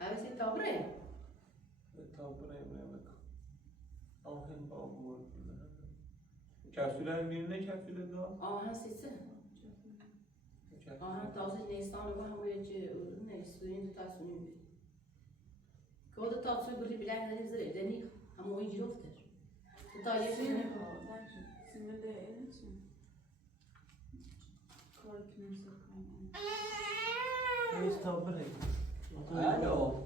Avete sentito? آهن با بود کپسول بیرونه کپسول گاز آهن سیسه آهن تازه نیستان و همون چه نیستونی دو تاسونی بی کود تاسوی بری بلای هنری زره دنی همون اینجی رفته تا یه Sinne چیزی var. Sinne det är det så. Korknäsa kan. الو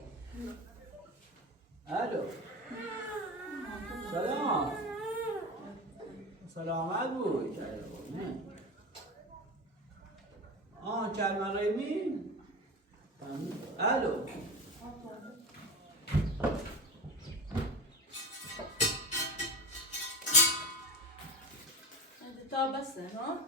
الو سلام سلامت بود کلمه ریمی الو انت تا بسه ها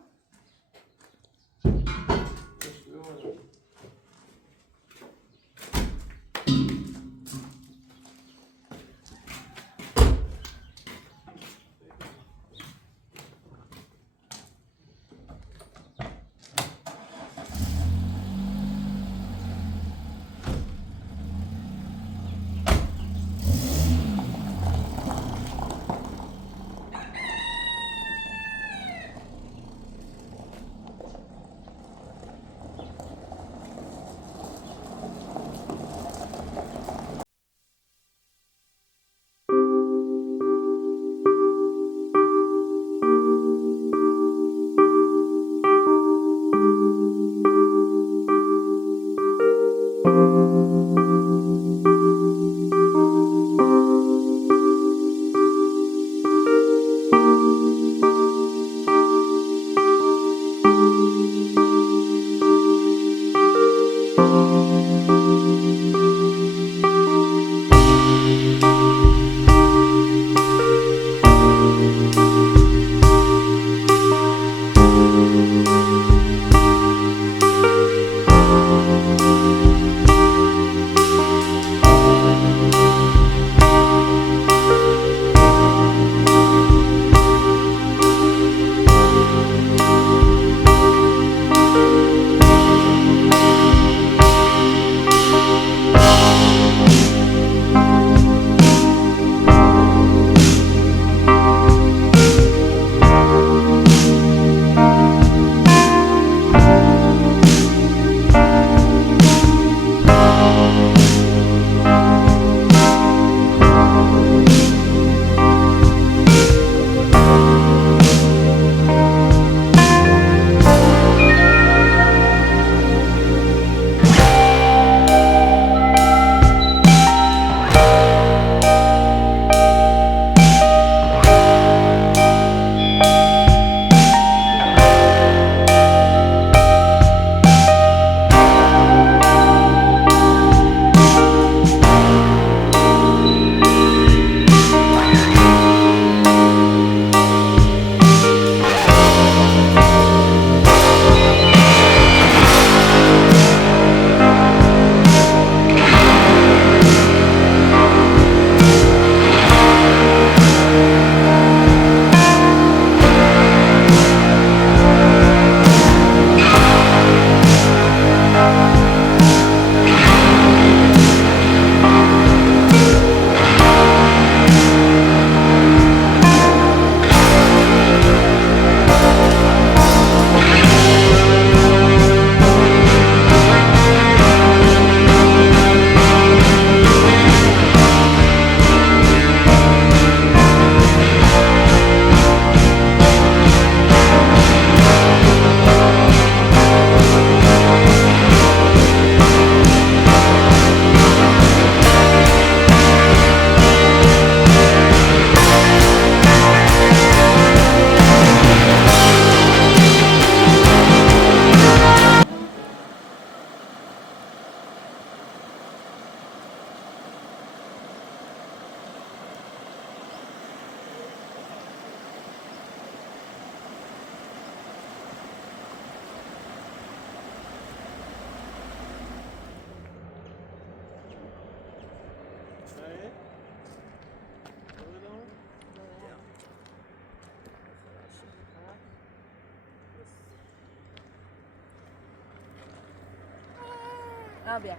Ah, bien.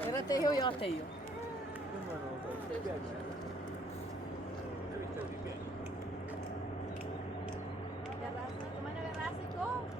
Era te io a te io. Come ne verrassi tu?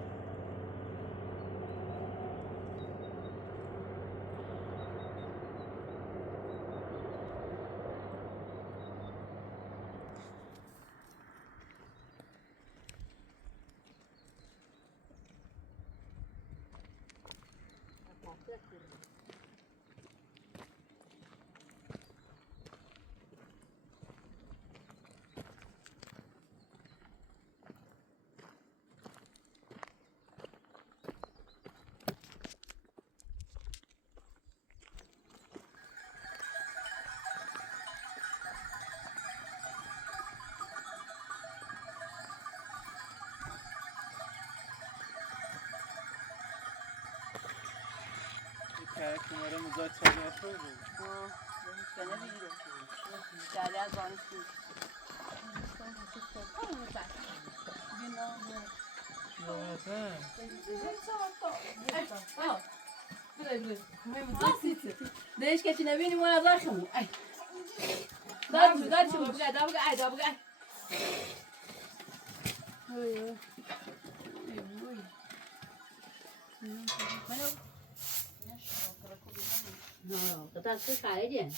کنار مزاد چاله خود Bana biliyor. Derler zannetti. Deixa que tinha vindo uma das chamo. Ai. Dá chamo, dá bugai. Oi, oi. قطعه خارجه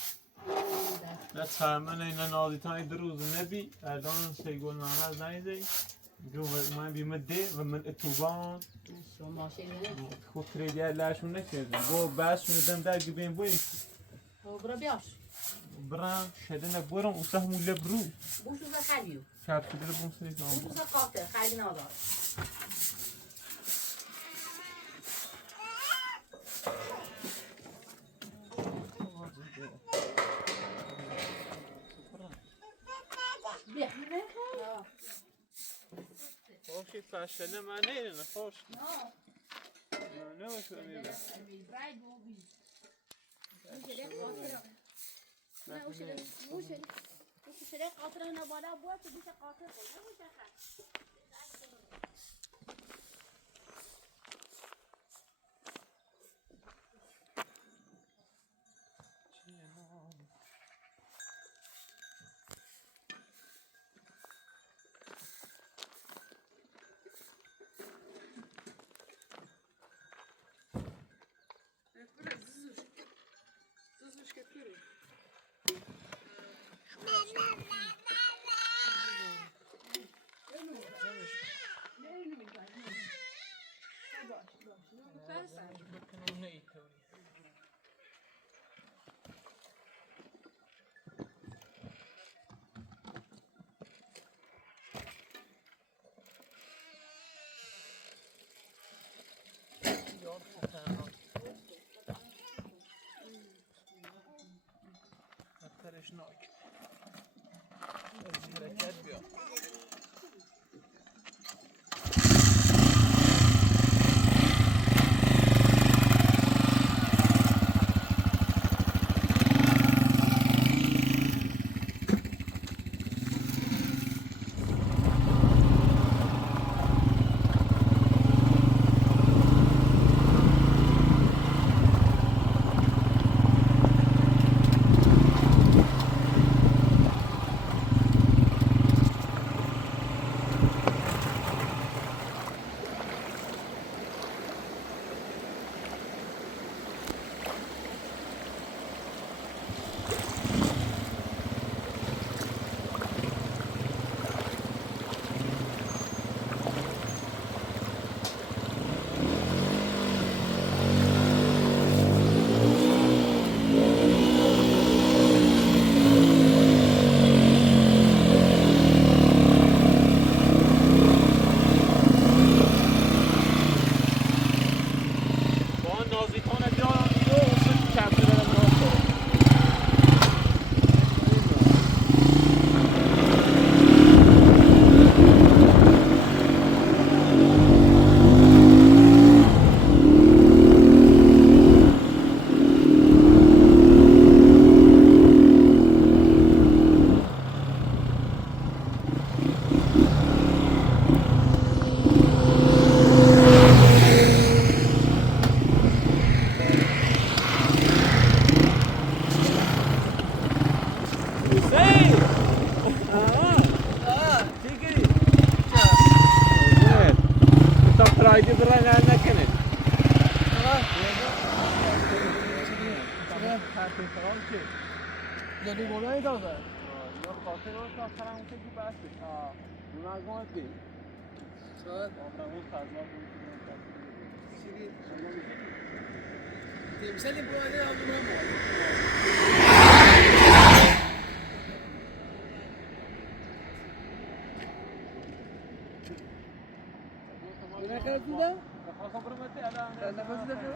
نه ترمن اینا نازیتانی دروز نبی الان سیگل نانه زنیده جو من بیمده و من اتوبان شو ماشین نه خود کریدی لاشون نکردم گو بس شدم در گبین بوی برا بیاش برام شدن برام اصلا لبرو بوشو ز خلیو شب شده بون سری بوشو ز قاطر خلی نادار خوشی فشله من نیدن خوش نه وشو میبینم شده قاطر هنا بالا بود تو بیشه قاطر بود ترشناک از حرکت بیا داری گناهی داده یا خاطر اون تا خرم اون که بسته اون از اون دی شاید آمدن اون خزمات اون چیزی تمثالی بوده یا بوده نه کردیده؟ خواستم برم متی الان نفسی دفعه؟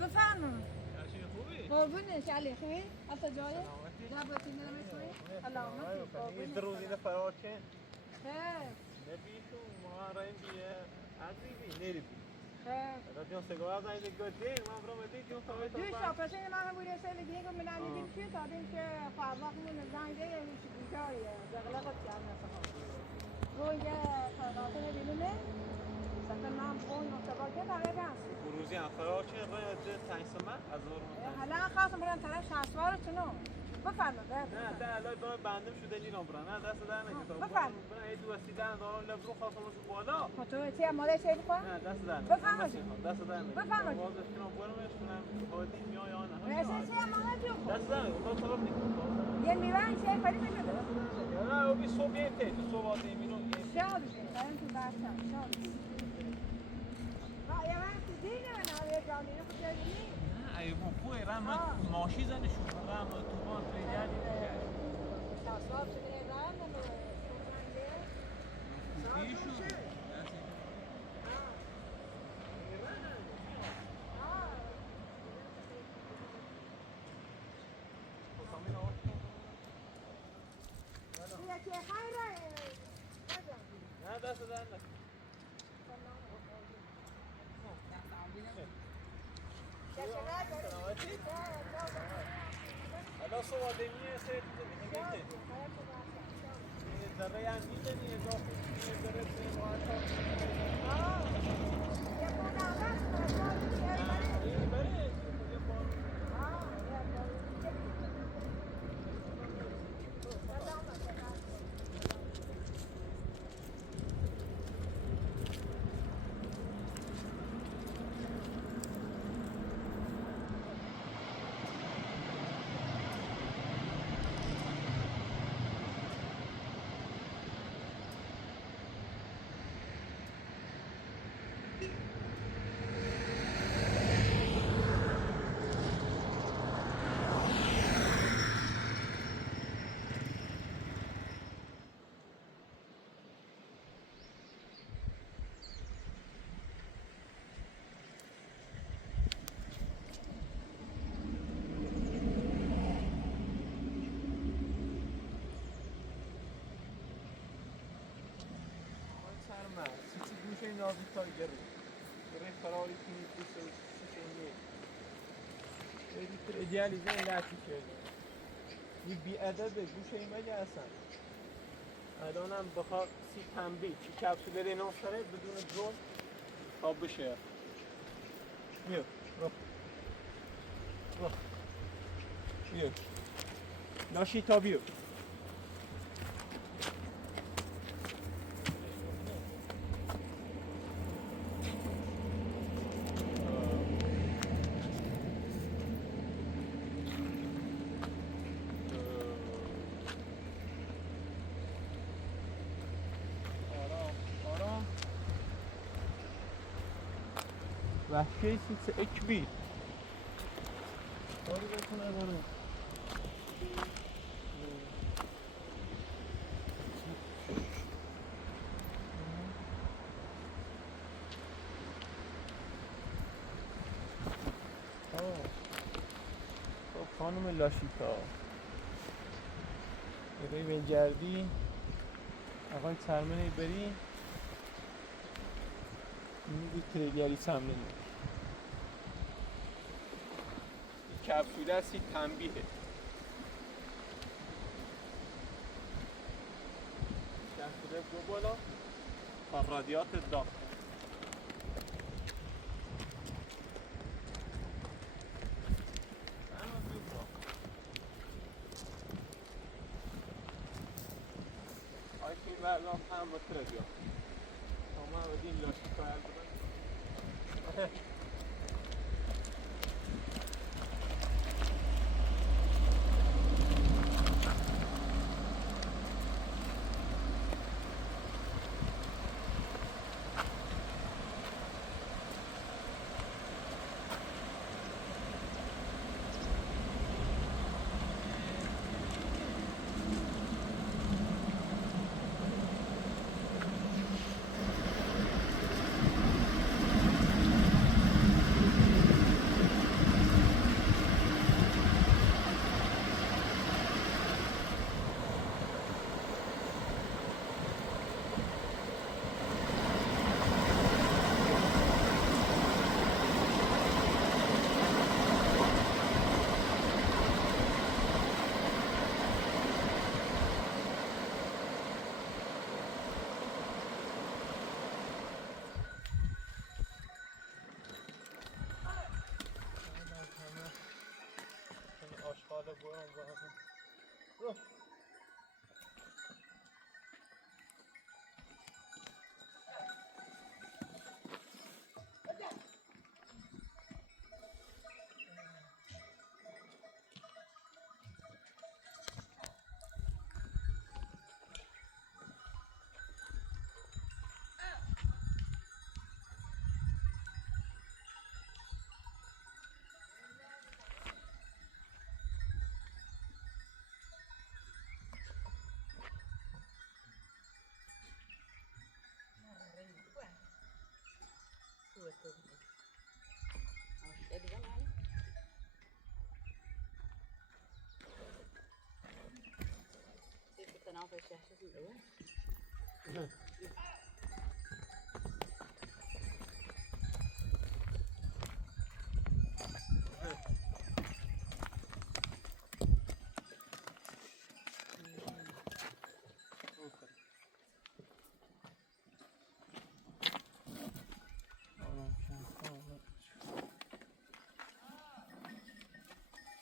بفرمایید. خوبی؟ قربونش علی خوبی؟ حتی جایی؟ جباتی نمیتونی؟ علامت این روزینه فرار کن خیر نبیشو ما رایم بیه عزیزی نری بی خیر رادیون سگوار زنید گدیر من برام دیدیم فهمید دوی شاپسه من هم بوده سه دیگه که من دیدیم چی دادیم که فرواقمون زنده هیچ بیجای دغلقت کرد مثلا روی فرقاته بیرونه سفر نام خون نقطه که بقیه هست روزی هم فرار کن رایم ده تنگسمه از اون حالا خواستم برم طرف شهسوارتونو بفرمایید نه ده الان برای بندم شده نیرم برای نه دست در نگیتم بفرمایید برای ایدو وسیدن دارم لبرو خواستم از بالا تو چی ماله چی بکن؟ نه دست در بفرمایید دست در نگیتم بفرمایید بازش کنم برمش کنم خودی میای یا نه رسه چی ماله جو دست در نگیتم طرف نگیتم یه میوه چی خرید نمیده نه او بی صبحیته تو صبحات ایمینو شاد بریم تو باشم شاد و یه وقت دینه من آره جانینه خود جایی نه ایوان پوی رم ماشی زنه شو رم تو بان پیدادی شاسوار شده رام بیشو یکی خیره نه دست در نه حالا صبح دمیه سه دیگه ذره هم میدنی اضافه ذره سه نازی تا گرو Direi farò il film questo secondo. Vedi idealizzazione لاتی کرده. یه بی‌ادب گوشه این مگه اصلا. الانم بخواد سی تنبیه چی کپسول رینوفره بدون درون خواب بشه. بیا رو. بیا. ناشی تا بیا. وحشی سیت اکبیر آره بکنه داره خب خانم لاشیتا برای بنجردی آقای ترمنه بری میگی تریگری سمنه کپسوله سی تنبیه کپسوله دو بالا و رادیات داخل آی که این برگام هم با ترادیات اما هم بدین لاشی کار بودن آشغال برم برم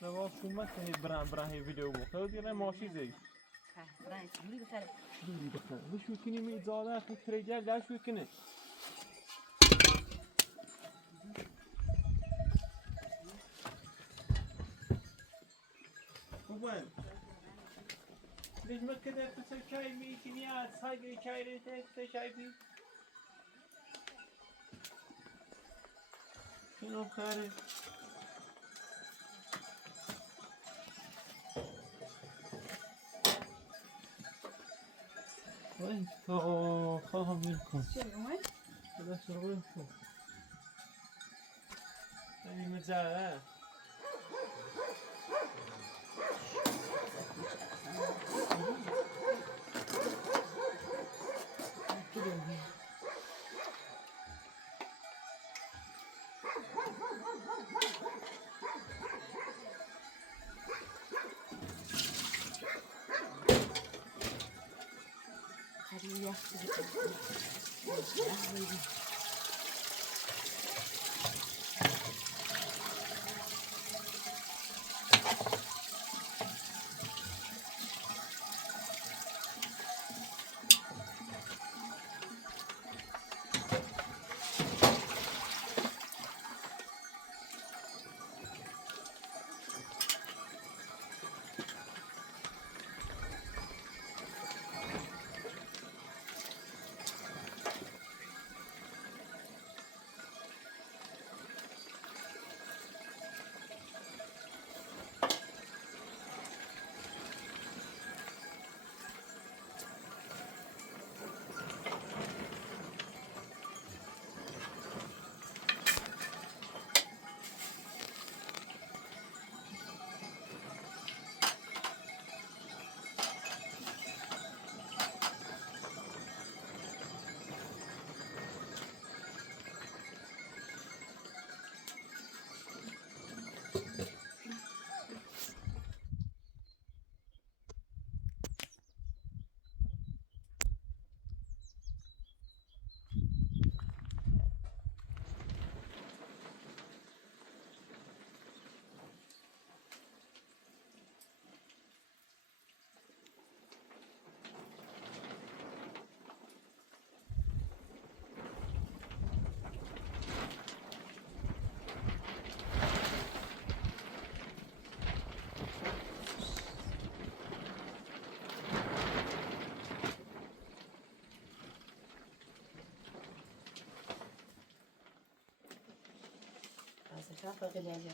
نواز شما که برای ویدیو بخواه دیره ماشی زی دوری بخواه وشو کنی میزاده خیلی تریجر داشو کنه خوبن لیش مکده پسر کهی میکنی از سایگه کهی ریته تشایی بی اینو خیره وای خواهم میکن خدا شروع کن این مزاره شافة غليلة.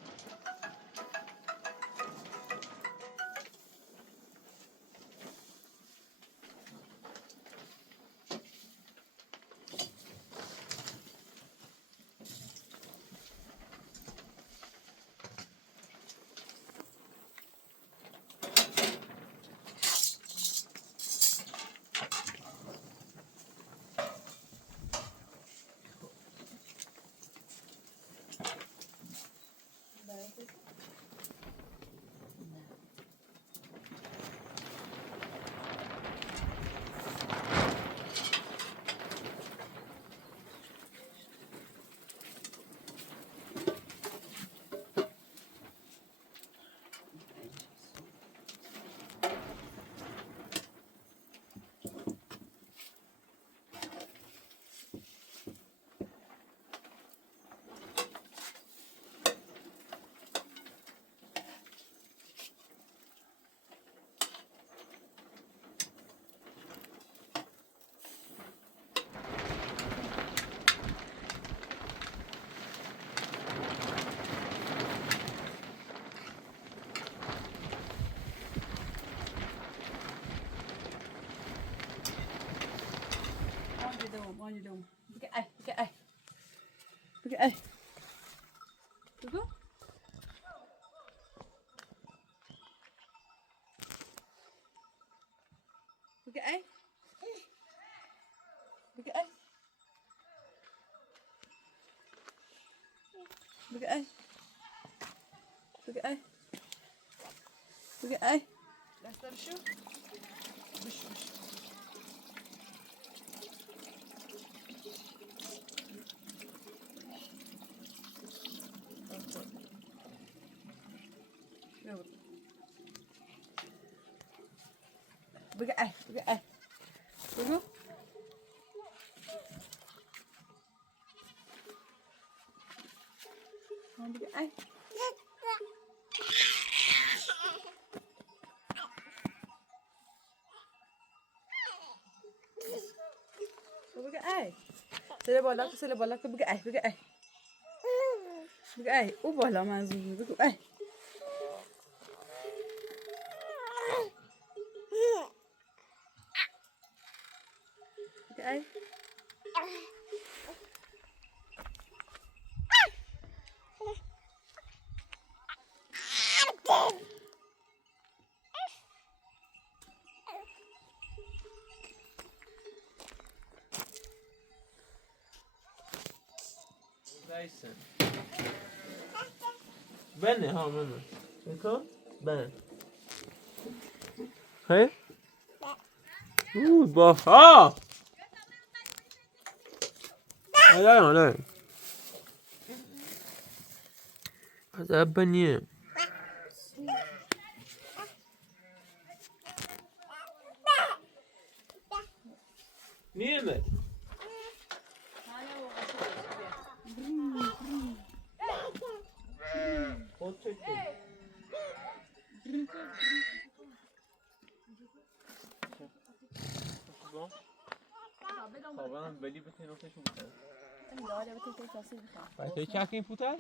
Onde deu? Porque ai. Tudo? Porque ai. Porque ai. Porque ai. Porque ai. Porque ai. Göster şu. Düş. Bữa ai, bữa ai. Đúng không? Không bữa ai. Bữa ai. Sila bola ke bữa ai, bữa ai. Bữa ai, u bola mazun bữa ai. Ai. Buradaysan. Beni ha beni. Eko? Ben. He? باها آره از ابنیه نیمه خود چک طبعا بلی بتین نوتشون بکنم باید توی چک این پوتر؟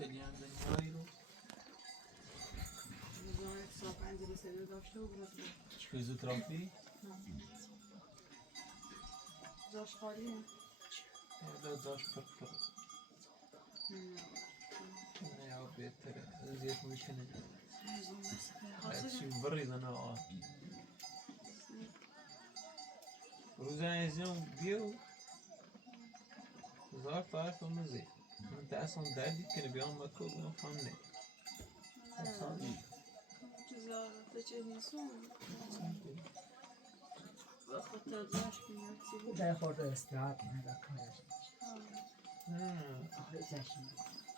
سلیان دنیایی رو صاف پنجره سری داشته و برسه فیزیوتراپی جاش خالیه یا داشت پر نه یا بهتره زیاد میکنه هرچی بریدن آه روزن ازیون بیو زار طرف مزه انت اصلا دردی کنه بیان مکو بنا فهمنه چیزا چه نیستم بخاطر جاش میاد در خورده استراحت نده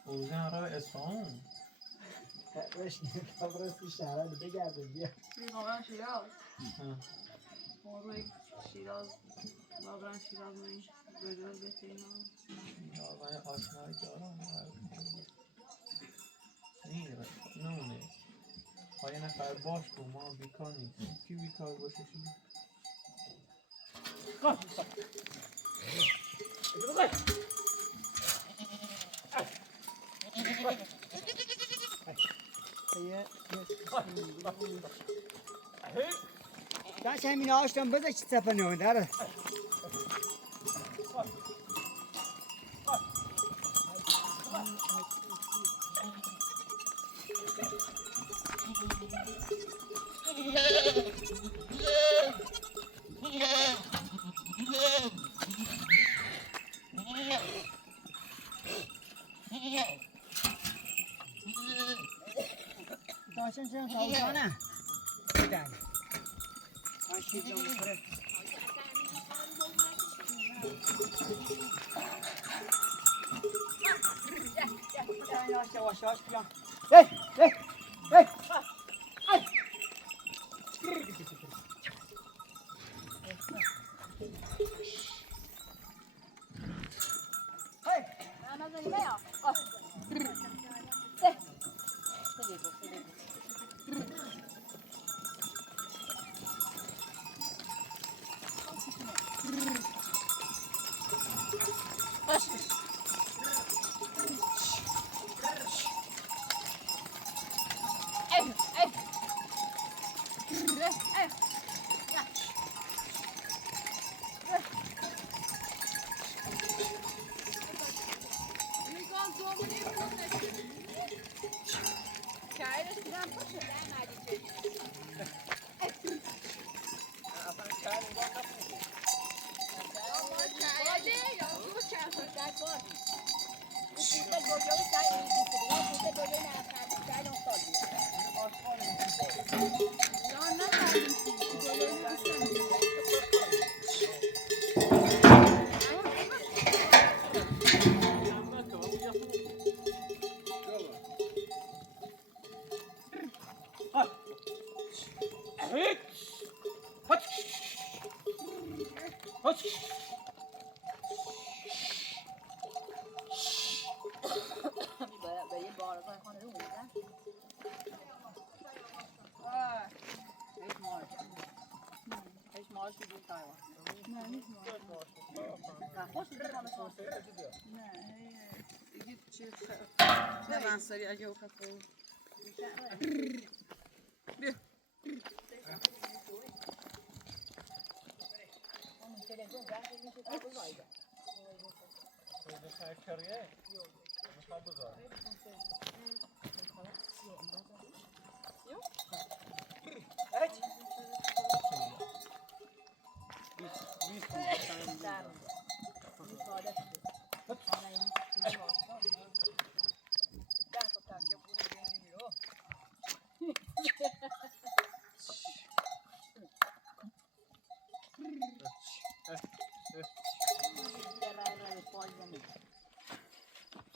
روزن را اصفهان بشنیم کابرسی شهرها رو بگرده بیا میخوام شیراز ما روی شیراز بابران شیراز می گجاز بهت اینا آقای آشنایی دارم نیره نمونه های نفر باش کن ما بیکار نیست کی بیکار باشه شید داشت همین آشتم بذار چی سفر نمونده داره داشتم چون ساوزانه بدن من شیرجان بخوره yavaş yavaş plan. Hey, hey, hey. Ay. Hey. نه من سری اگه او خفه بیا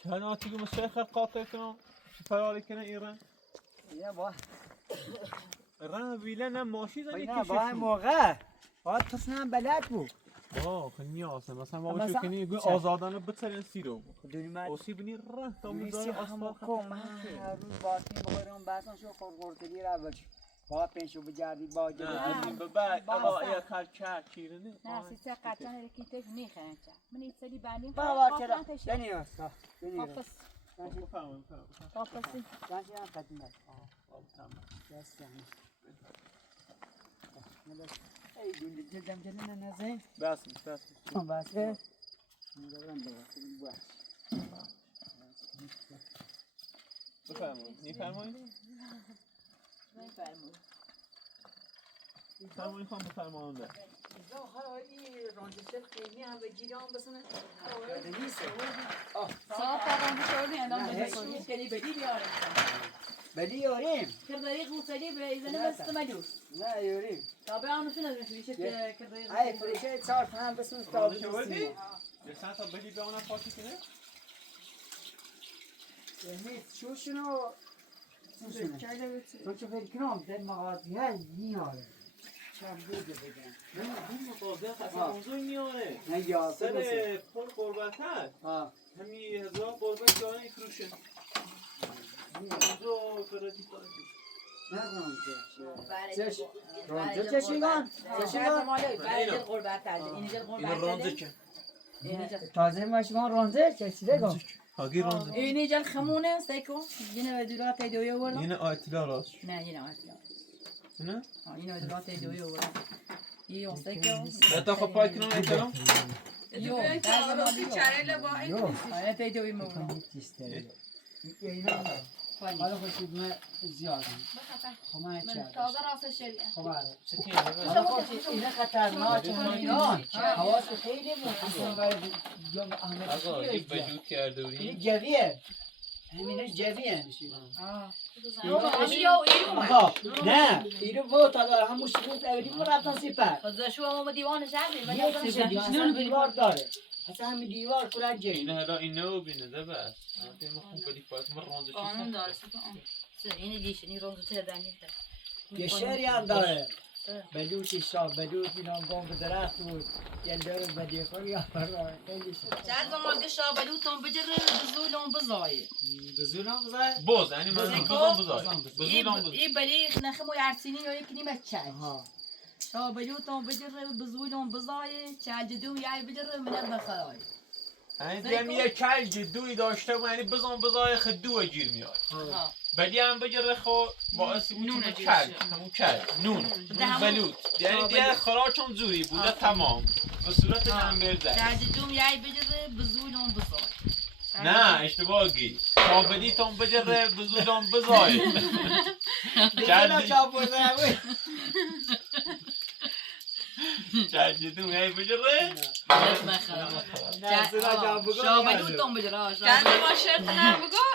كانوا تيجي مسافر قاطع كانوا فراري كنا إيران یا با إيران بيلنا ماشي زني اینا با هم موقع باید تصنیم بلد بود خنياسة مثلا ما مثلا بشو كني يقول چه؟ آزادانه بتسلين سيرو دونی من اوسی بنی راه تا میسی مزار همه اصلا کن من هر روز باید بخورم بسان شو خورگردگی را بچ با پنشو بجردی با نه از این به بعد اقا ایا کار کیرنی نه سیسه قطعا رکیتش میخنچه من این سری بعدی با چرا دنی استا دنی حافظ بفرمایید. تاپسی جانشین هم خدمت تمام. دست یعنی ای گونده جلدم جلد ننزه بس. بسه میدارم بسه بفرمایید. میفرمایید؟ بفرمایید خانم بفرمایید. صاف فرام شورنی الان بده کنی بدی بیارم بدی یاریم کرداری قوتلی به ایزنه بست مجوز نه یاریم تابع آنو فينا نفيش كرداری ای فروشه چهار هم بسون تا شوردی؟ بسیم یه چند تا بدی به اونم پاکی کنه؟ یعنی شوشونو تو چه فکر کنم در مغازی های میاره چند بوده بگم این مطابق اصلا اونجا میاره. نه یاسر بسیم سر پر قربت هست. ها همین هزار قربت جانه ای فروشه. اونجا کردی کنه. نه رونده رونده چشیگان برای قربت کرده اینجا قربت کرده تازه ماشمان رونده چشیده گم هاگی رونده. اینجا خمونه سیکو یه ودولات ایدویه ولا اینه آیتلا راست. نه یه آتلا نه؟ این ودولات ایدویه ولا یه سیکو تا خب پای کنم ایتلا؟ یو یو آره ایدویه مولا حالا خوشید من زیادم خمه چه تازه راست شریعه خب حالا خوشید اینه خطرناک ایران حواس خیلی مهمه برای جام احمد آقا یک بجود کرده این بودیم. جویه همینه جویه آه نه اینو بود تا داره همون شروط اولی بود رفتن سیپر خدا شو ما دیوانش هستیم یه کنشه اصلا دیوار داره اصلا همین دیوار کلن جوی اینه هلا اینو بینه ده بس. آنتی مخون بدی پای من رونده چیز. قانون داره این دیش این روز تردنی یه شعری هم داره بلوچ شاه بلوچ اینا گم به درخت بود یه داره بدی خوری آفر خیلی شعر چند زمان که شابلوتون بجره بزولون بزایه بزونم بزای بوز یعنی من بزن بزای. بزولم بزای. این بلیخ نخمو یارسینی یا یک نیمه چای ها شابلوتون بجره بزولون بزایه چند جدوم یای بجره منه بخلای یعنی دیگه یه کلج دوی داشته بود یعنی بزن بزای خد دو گیر میاد. ها بدی هم بگیره خو باعث بود نون که جوش. کل همون کل نون بلوط یعنی دیگه خراچون جوری بوده تمام به صورت نمبرده. چند جدوم یای بجره بزولون بزای نه اشتباه گی تا بدی تون بجره بزودم بزای بزونم چا بزای چند جدوم یعنی بجره شابلوتون بجره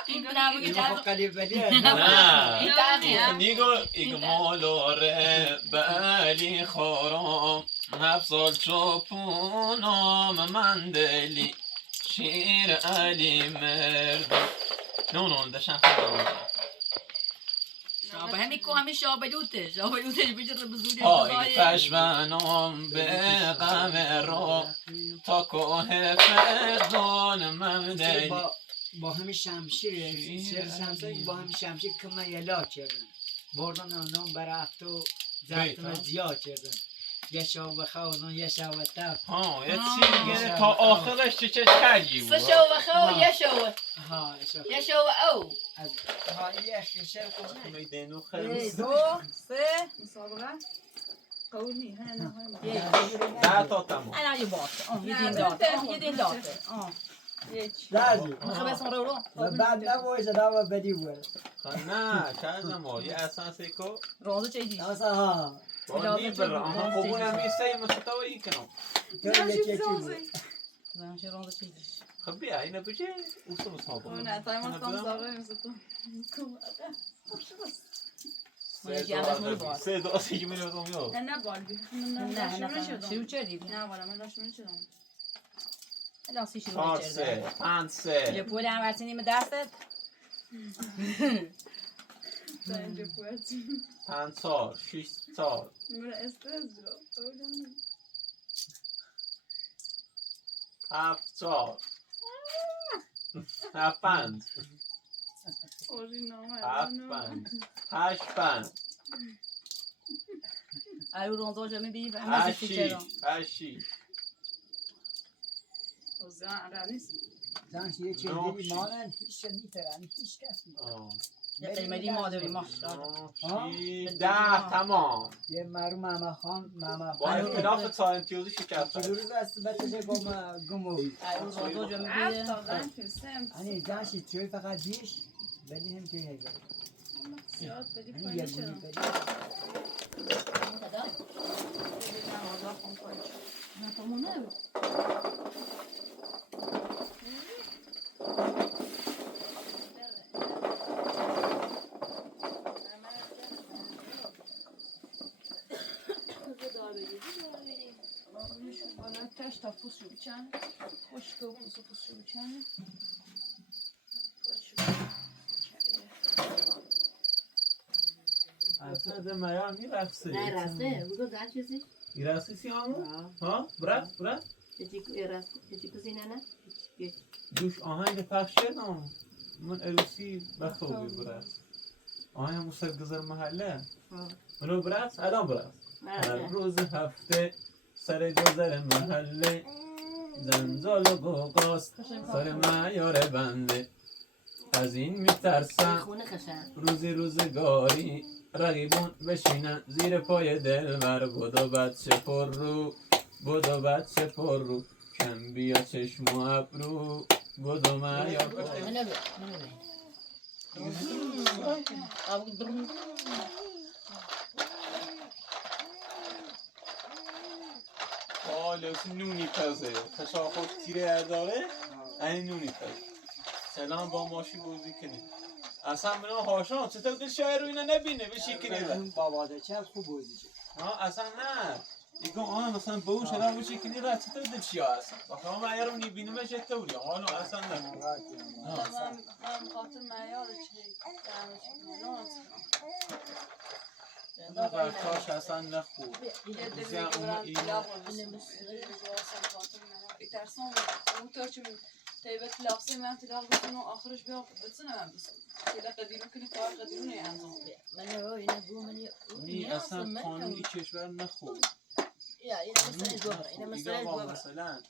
این بنابگی اینو خب قلیب بلیه نه نیگو اگمالاره بلی خورم نفسال چوپونام مندلی شیر علی مرد نونون دشن خدا شابه همی کو همی شابلوتش بجره بزولون آی بزای پشمنام به غم رو تا کوه فردون ممدلی با همین شمشیر شمشیر با همین شمشیر کمه یلا کردن بردن اونم برفت و زفتم زیاد کردن یه شاو خواه یه شاو تف ها یه چی میگه تا آخرش چه کردی بود سه شو خو یه شو ها یه شو او از ها یه شیشه کنه میدنو خیلی دو سه مسابقه قولی ده تا تمام انا یه باشه یه دین داته لازم خبر رو و بعد نباشه دام بدی بود نه چند ما یه اساسی کو روزه چه دی اصلا ها با نیم بر آن خوبونه میسته مستوی کنم تو یکی بود زنش روزه چه دی خب بیا اینو بچه اوسو مصابه نه تایم استم زاغه میستم سه دو اسی میلیون میاد نه بالبی نه نه شروع کردی نه والا من داشتم شدم الان سی شروع چهار کردی سه پنج یه سه پول هم ورسینیم دستت تا اینجا پویت پنج سال شش سال میره استرس رو هفت سال هفت پنج اوری نامه هفت پنج هشت پنج الو روزه جا میبینی هشت شیش هشت شیش اوزان عرب نیست زنش یه چه دیدی مانن هیچ میترن هیچ کس یه قیمتی مادری ماشاءالله. ده تمام یه مرو ماما خان ماما با اختلاف تا امتیازی شکست چجوری دست بتشه گمو ایو زادو جو میگه یعنی زنشی چوی فقط دیش بدی هم که هیگه زیاد بدی یعنی پایین یه چرا؟ گونی بدی نه تو مونه بالا تاش تا پوست رو بچن خوشگاه و پوست رو بچن اصلا ده میان میرخصه نه راسته بگو در چیزی میرخصی سیامو؟ ها؟ برات؟ چی کسی نه دوش آهنگ پخش کردم من عروسی بخوابی برات آهنگ موسیقی محله منو برات؟ ادام برات هر روز هفته سر گذر محله زنزال و گوگاست سر معیار بنده از این میترسم خونه خشن روزگاری رقیبون بشینن زیر پای دلبر بدو بچه پر رو کم بیا چشم و ابرو بدو معیار منو حالا نونی تازه تشاخص تیره داره این نونی تازه سلام با ماشی بازی کنیم اصلا منو هاشان چطور دل شاعر رو اینا نبینه بشی کنه بابا چه خوب بازی ها اصلا نه دیگه مثلا به اون شدن بشی کنی را چطور دل شیا اصلا بخواه معیار رو نبینه چه طوری حالا اصلا نه من خاطر معیار چی رفتارش اصلا نخود یه دلی زن که اون برم اینو پیلاق ایترسان اون چون تایبت لحظه من تلاق بکنم و آخرش بیا بتونه من بسن تلاق قدیرو کنی کار قدیرو نه انجام منو اینه بو منی نی اصلا قانونی کشور نخود یا اینه مثلا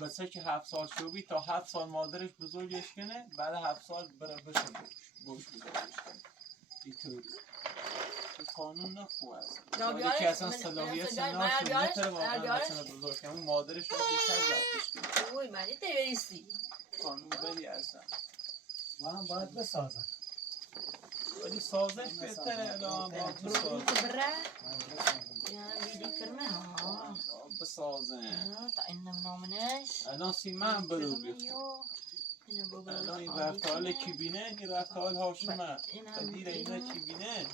مثلا که 7 سال شوی تا 7 سال مادرش بزرگش کنه بعد 7 سال بره بشه بوش بزرگش کنه اینطوری قانون نخواه اصلا ولی که اصلا صلاحیت سناش رو نتره واقعا بچنه بزرگ کنه مادرش رو بیشتر زبطش کنه اوی منی تیوریستی قانون بلی اصلا من باید بسازم ولی سازش بهتره الان با تو ساز بره یا ویدی کرمه ها بسازن تا اینم نامنش الان سیمن بلو بیخون الان این رفتال کی بینه این رفتال هاشمه قدیر اینه کی بینه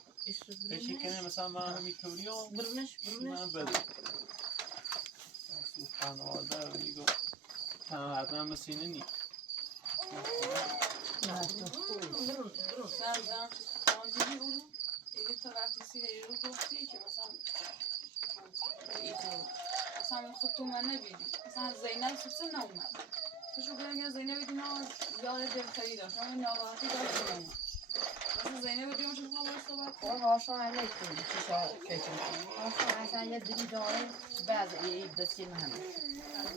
بشی کنه مثلا من همیتوری و سیمن بلو خانواده رو میگو حتما مثل اینه نی سر زن خانزیدی اونو اگه تو رفتی سیره رو گفتی که مثلا مثلا من خود تو من نبیدی مثلا زینب سوسه نومد خوشو کنم زینب بگی نه یاد دلخوری داشت من ناراحتی داشت نومد مثلا زینب بگی مشون خواهم باید صحبت هاشون هم نکنی چی شا فکر میکنی هاشون اصلا یه دلی داره بعض یه بسیار مهمه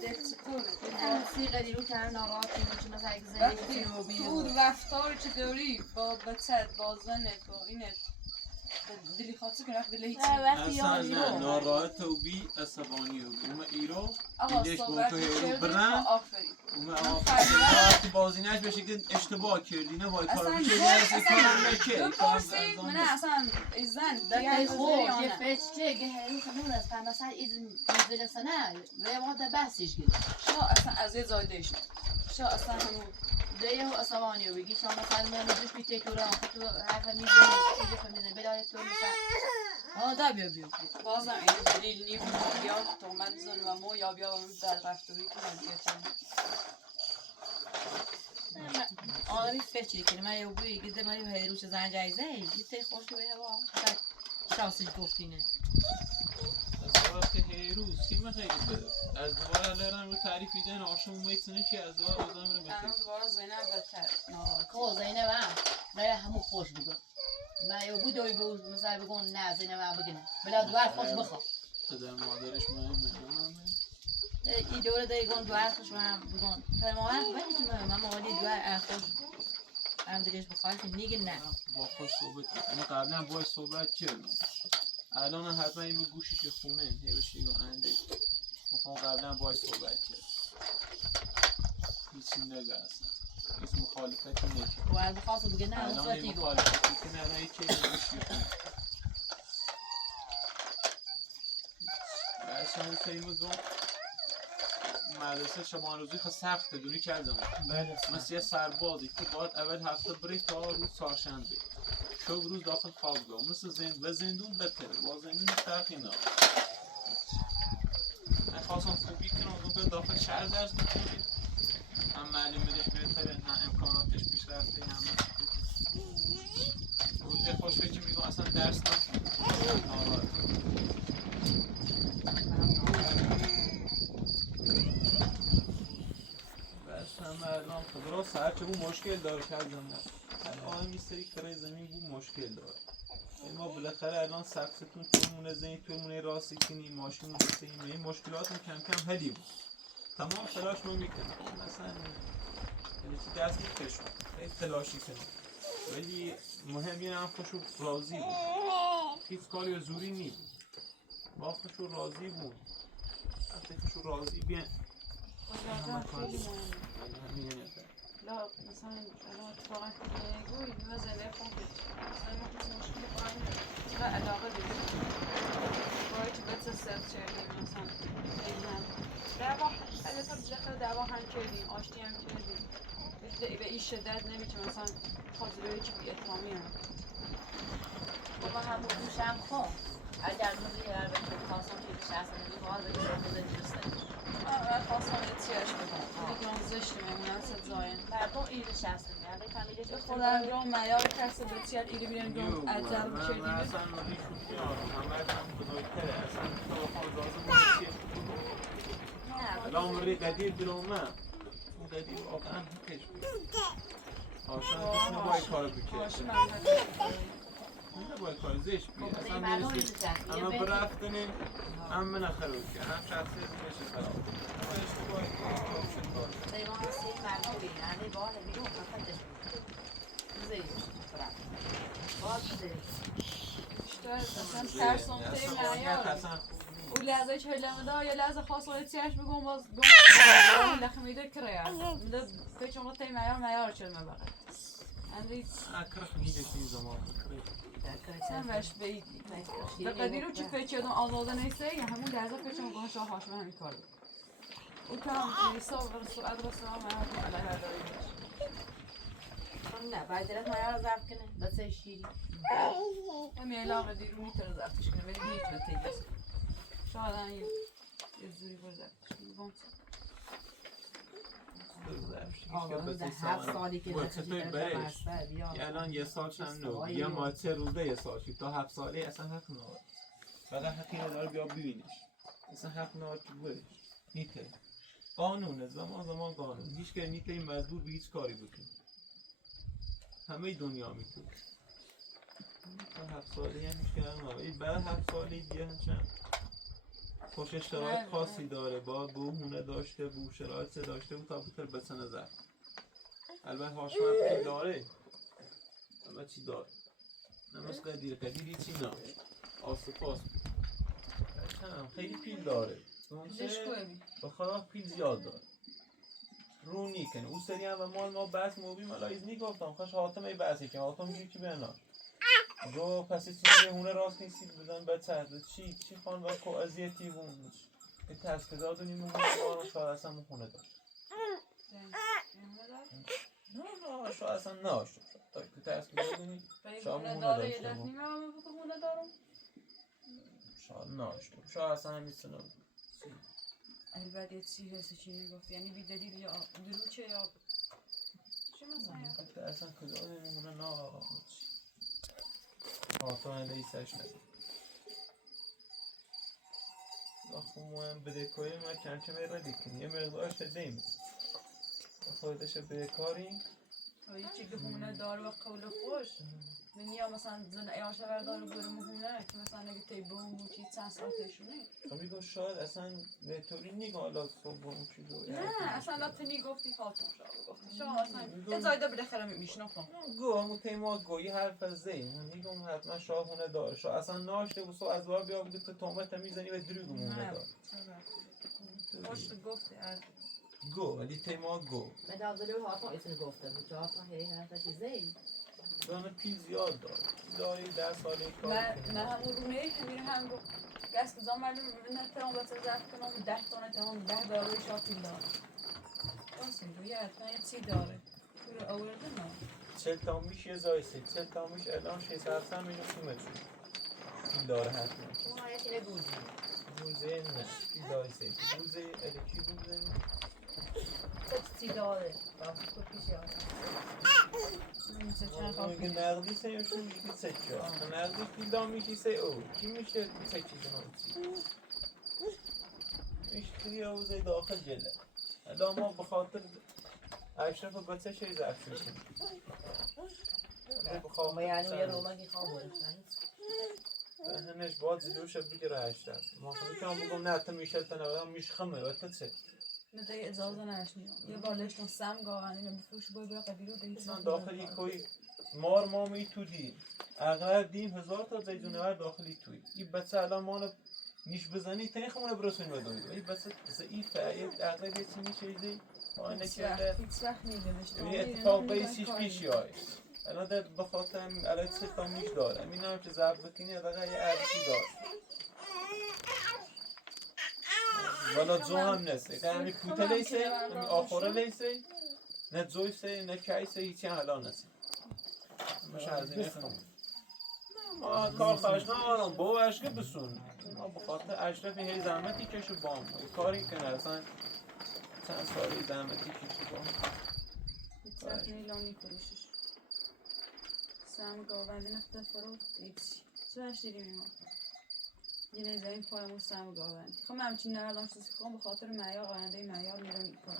دل سکوله همسی قدیرو که هم ناراحت میشه مثلا اگه زندگی رو تو رفتار چه داری با بچت با زنت با اینت دلی خاطر کنه وقت دلی اصلا نه ناراحت و بی عصبانی و بی اومه ایرو ایدش با تو هیرو برن اومه وقتی بازینش بشه که اشتباه کردی نه باید کار بشه یه کارم نکرد من اصلا زن دقیقه خوب یه فکر که هیرو خنون است مثلا این مدرسانه و واحد بحثش گیر شا اصلا از یه زایدهش شا اصلا همون دیگه عصبانی و بگی شما مثلا من دوش بیتی تو راه تو حرف میزنی چیزی فهمیدن بلای تو مثلا دا بیا بازم این دلیل نیم یا تومت بزن و مو یا بیا در رفتاری که مدیتم آری فکری کنی من یه بوی گیده من یه هیروش زن جایزه یه تی خوشی به هوا شاسیش گفتینه از وقت هیرو سیمه خیلی بده از دوباره لرن رو تعریف ایدن آشم اومید که از دوباره آزم رو بکنی دوباره زینب بدتر که زینب هم برای همون خوش بگن من یه بود دوی بود مثلا بگن نه زینب هم بگنه بلا دوباره خوش بخواه پدر مادرش مهمه این دوره دیگون دو ارخش و هم بگون فرما ارخ ولی که من مالی دو ارخش هم دریش بخواهش میگه نه با خود صحبت کنم قبلا باید صحبت کردم الان حتما این گوشی که خونه هیوشی رو انده میخوام قبلا باید صحبت کردم هیچی نگه اصلا هیچ مخالفتی نکرد و از بخواست بگه نه الان مصرفی این گفت مخالفتی که نه نه یکی گوشی خونه برشان رو تایمه گم مدرسه شبانروزی خیلی سخته دونی کردم مثل یه سربازی که باید اول هفته بری تا روز چهارشنبه شب روز داخل خوابگاه مثل زندون بهتره با زندون فرقی نداره من خواستم خوبی کنم اون به داخل شهر درس بکنید هم معلومتش بهتره هم امکاناتش پیشرفته هم بوده خوش فکر میگم اصلا درس نکنید ناراحت هم الان خود را سر چه بود مشکل داره کردم الان این سری کرای زمین بود مشکل داره ما بالاخره الان سقفتون تومونه زمین تومونه راستی کنی ماشین بسیم این مشکلاتون کم کم حلی بود تمام تلاش ما میکنم مثلا چی دست میکشم خیلی تلاشی کنم ولی مهم اینه هم خوشو راضی بود هیچ کاری و زوری نیست با خوشو راضی بود وقتی خوشو راضی بیان خیلی مهمه لا مثلا الان اتفاقا گویی بیمه زنده خون مثلا ما کسی مشکل خواهیم چقدر علاقه داریم باید تو بچه سرد کردیم مثلا ایمان دعوا البته بالاخره دعوا هم کردیم آشتی هم کردیم به این شدت نمیشه مثلا خاطره چی بی احترامی هم ما هم بودوشم خون اگر مزید هر وقت خواستم توی شخصا میخواد بگه بزنی درسته من خواستم اتیاش بکنم دیگران زشتی میمونم ست زاین مردم ایل شخصا میگه فامیلیش به خود انجام معیار کسی بسیار ایلی بیرن گم عجل کردیم من اصلا نوری شوخی آرم همه هم بزرگتره اصلا تو خواهد لازم بود چیه الان مری قدیر درومه اون قدیر واقعا حقش بود آشان کسی نباید کار بکشه نباید کار زشت بید اصلا میرسی همه برفتنیم هم من خروج کرد هم شخصی از میشه خراب باید باید کار دیوان سی مردم بیرن علی بار بیرون خفتش زیش فرام باز اصلا ترسم تیم معیار اون لحظه چه لحظه یه لحظه خواست ولی تیش بگم باز گم لخ میده کریا میده فکر کنم تیم معیار چه مبارد اندی اکرخ میده چیز زمان sen baş bey قدیرو چی فکر کردم آزاده نیسته یا همون لحظه فکر کنم گوش هاشم همین کار او کام لیسا و سرعت رسوا ما علیه داری نه بعد درست مایار ضبط کنه دسته شیری همین علاقه دیرو میتونه ضبطش کنه ولی نمیتونه تیجاز شاید هم یه زوری بر ضبطش کنه آقا 7 سالی که چطوری برش الان یه سال چند نو یا ما 3 روزه یه سال شد تا 7 ساله اصلا حق نداره فقط حقی نداره بیا ببینیش اصلا حق نداره که برش نیته قانونه زمان قانون هیچ که نیته مجبور به هیچ کاری بکنه همه دنیا میتونه تا 7 ساله یعنی مشکل نداره بعد 7 ساله دیگه چند خوش شرایط خاصی داره با بوهونه داشته بو شرایط داشته بود تا بتر بسه نظر البته هاشمت پیل داره البته چی داره نماز قدیر چی نه آسفاس خیلی پیل داره به خدا پیل زیاد داره رو نیکنه او سری هم و ما بس موبیم الایز نیگفتم خوش حاتمه بحثی که حاتم گیر که بیانا جو پسی چیزی هونه راست نیستید بزن بچرد چی خان و که ازیتی هون به تسکزاد و نیمه هونه دار و شاید اصلا خونه داشت نه شاید اصلا ناشت تا که تسکزاد و نیمه شاید هونه داشت شاید ناشت شاید اصلا همیسته نبود البته یه چی هست چی نگفت یعنی بی دلیل یا دروچه یا چی مثلا اصلا کزاد و نیمه نه آتا هنده ایسش نده خب مهم بدهکاری ما کم کم ردی کنیم یه مقدار شده ایم خودش بدهکاری چی که خونه دار و قول خوش من یا مثلا زن ایاش بردار برو مهمونه که مثلا اگه تی بوم و چی چند ساعتشونه خب میگم شاید اصلا به طوری نگاه حالا صبح اون چیزو نه اصلا لطفی گفتی خاطر شما گفتی شما اصلا یه زایده بالاخره میشناختم گو همون تیمات گویی حرف زی میگم حتما شاهونه داره شا اصلا ناشته و سو از بار بیا بگو تو تومت میزنی و دروگمون دار خوش گفتی گو ولی تیمات گو Men det hade du hört något som du gofte, men jag har hört att det är دانه پی زیاد دار داری 10 ساله کار من همون رو همین هم گفت گس کدام معلوم ببینه ترام با تزرف کنم 10 تانه تمام 10 داره شاتیل داره راست میگه یه حتما چی داره تو رو آورده نه 40 تامیش یه زایسه 40 تامیش الان 600 اینو قیمتش این داره حتما Hon har jag till god. بوزه نه این زایسه بوزه الکی بوزه 60 dagar. Varför ska du köra? میگه نقدی سهشون میگه سچا نقدی فیلدا میشه سه او کی میشه سه چیز نوچی میشتری اوزه داخل جله الان ما بخاطر اشرف بچه شی ضعف شدیم Men jag är nog jag roman i khabar. هنش باید زیدوش بگیره اشرف ما خیلی بگم نه تا میشه تا میش خمه و تا چه من دیگه اجازه نشنیدم یه بار لشتون سم گاهن اینو بفروش باید برای قبیلو دیگه من داخلی کوی مار مامی تو دی اغلب دیم 1000 تا زیتونور داخلی توی این بچه الان ما نیش بزنی تنخمونه برسونیم به دوید این بچه ضعیفه اغلب یه چی میشه ایزی آینه کرده هیچ وقت میدونش این اتفاق بیسیش پیشی های الان در بخاطر الان سه تا میش داره این هم که ضرب بکنی دقیقا یه عرضی داره والا جو هم نسته که همی پوته لیسه همی آخوره لیسه نه جویسه نه کیسه هیچی حالا نسته مش از این خمون ما کار خواهش نمارم با اشکه بسون ما بخاطر اشرف هی زحمتی کشو بام کاری کنه اصلا چند سالی زحمتی کشو بام هیچ وقت نیلانی فروشش سم گاوندی نفته فرو هیچی چه هشتیری میمان یه نیزه این پایمون سم گاوندی خب من همچین نردان چیزی که به خاطر معیار آینده معیار میرم این کار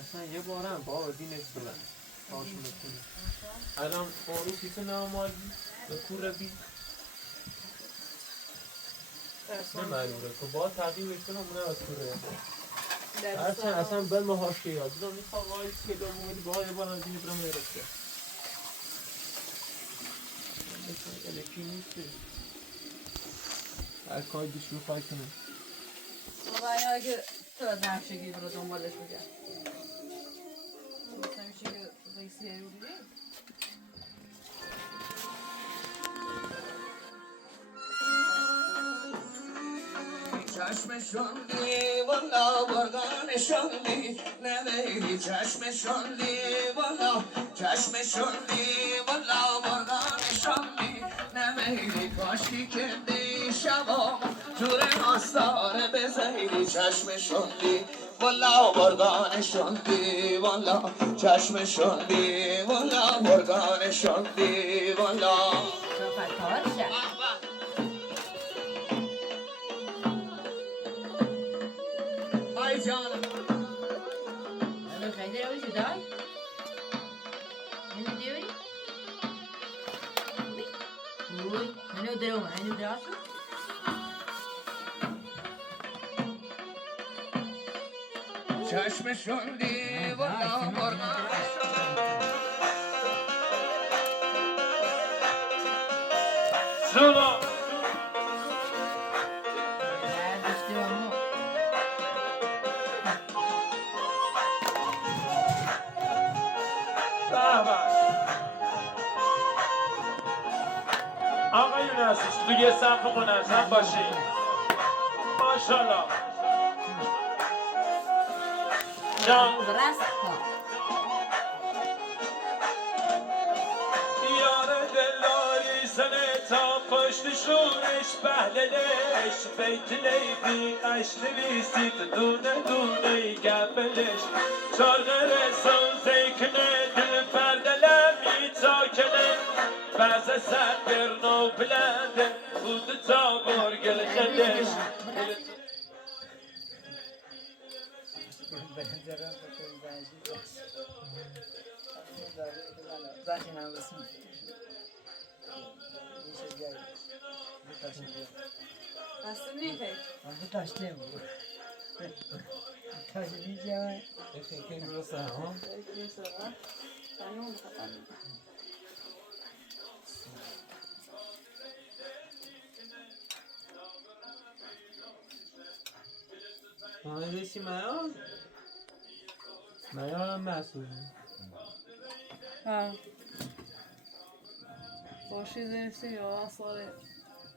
اصلا یه بارم با آدینش بلند آشونه کنی الان فاروقی تو نامالی به کور بی اصلا معلومه که با تغییر کنم اونه از کوره هرچند اصلا بل مهاش که یاد دیدم میخوام آقای که دو مومدی با یه بارم دینی برم میرسه الکی نیستی هر کاری دیش میخوای کنم و این اگه تو از همشگی رو دنبالش بگم مثلا میشه که رئیسی رو دیگه چشمشون دی والا برگانشون دی نمیری چشمشون دی والا چشمشون دی والا برگانشون دی نمیری کاشی که دی شبا جور آستانه بزیری چشمشون دی والا برگانشون دی والا چشمشون دی والا برگانشون دی والا ای جانم Men kan det ju idag. Men det är ju. Oj, men nu drar man, nu drar så. چشمشون دی والا برگانشون سلام Det står nog. آقایون هستش توی صف منظم باشید ماشاءالله جان یار دلاری زنه تا پشت شورش بهللش بیت لیبی قشت لیسید دونه دونه گبلش چارغ رسوزه کنه دل پردلمی تا کنه بعض سر برنو بلنده بود تا برگل خدش زخی نوستم میشه جایی بتاشم بیا بسته نیفت بتاشتیم بود بتاشم بیجا که درسته ها تنون بخطن مهندسی میان هم مسئول ها باشی زرسی یا اصلا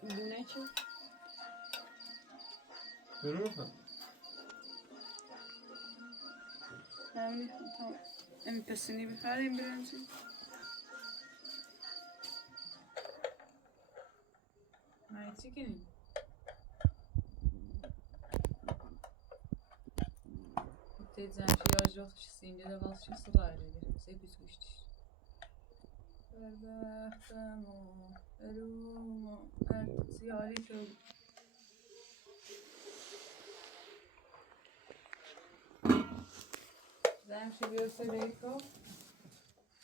دونه چی؟ برو کن همینی این پسینی بخریم برنجی نه چی کنیم؟ تیز زنشی آجراتش سینده ده واسه سرایله ده سی پیش گوشتش بختم و روم و ارتزیاری تو زنشی بیرسه بیکو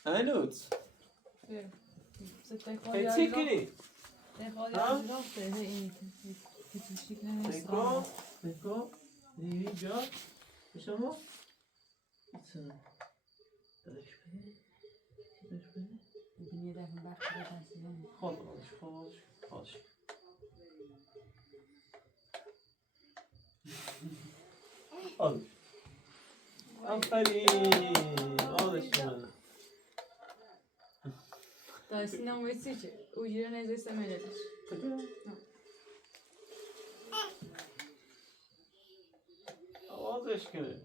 هنوز بیر ستای چی کنی؟ خواهی آجرات ده این پیتوشیک نمیست بکو اینجا شما چرا دادش بده ببینی دفعه بخش بکنسیم خوش آفرین آدش من دایسی نموید سی چه اوجیره نزیسته میلیدش آوازش کنه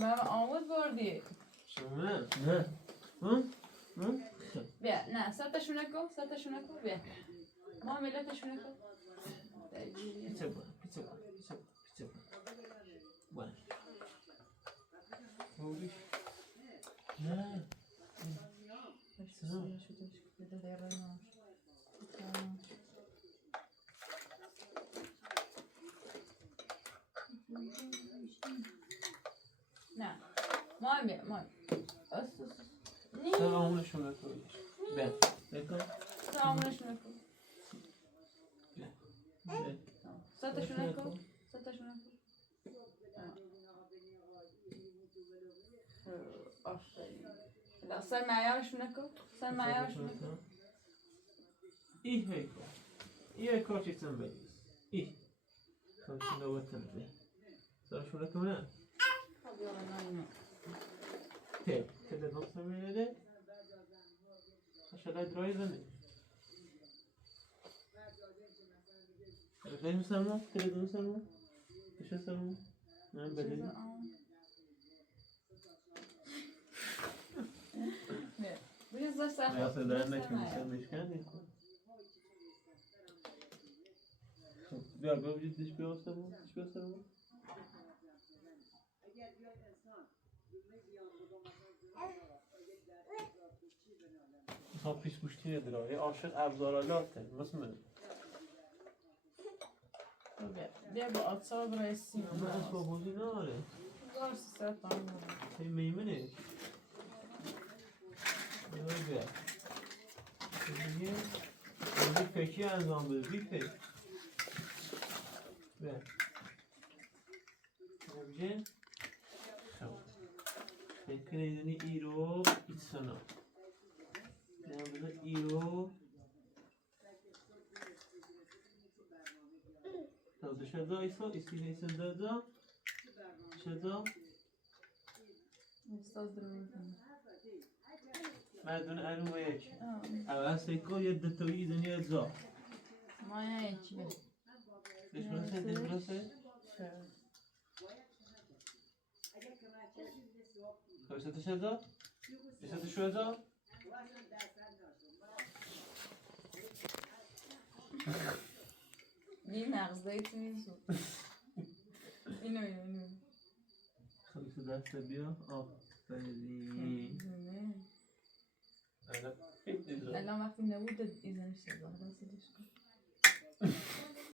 من آمود بردی شما نه بیا نه ستشونه کن بیا ما ملتشونه کن پیچه با بله موریش نه نه ما سلامونشون نکنیش بکن سلامونشون کن بکن ستشونه کن آفرین سر معیارشونه کن ای هیکو ای کارچی سن بگیز ای کارچی نواتن بگیز سرشونه کنه تله دوست نمیده شده درای زنده تله میسرمو تله دو میسرمو بشه سرمو من بدهی بریز داشت سر یا سر نکنیشن میشکن بیا ببینید دیش بیا سرمو ها پیش گوشتی نداره عاشق ابزارالاته مثل من بیا با آتسا برای سیم من اسباب بازی نداره گار سیستر تایم این میمنه بیا بیا بازی فکری انجام بده بی فکر بیا بیا فکر ایدونی ای رو ایتسانا ای رو تو شده ایسا ایسن دادا شده استاز درون مردون علوم یک اول سیکو یه دتویی دنیا زا ما یکی دیش برسه خواهی شده؟ ایسا شده؟ یه مغز دایت نیست اینو خواهی دست بیا آفرین الان وقتی نبود ایزنش سازم دستش کن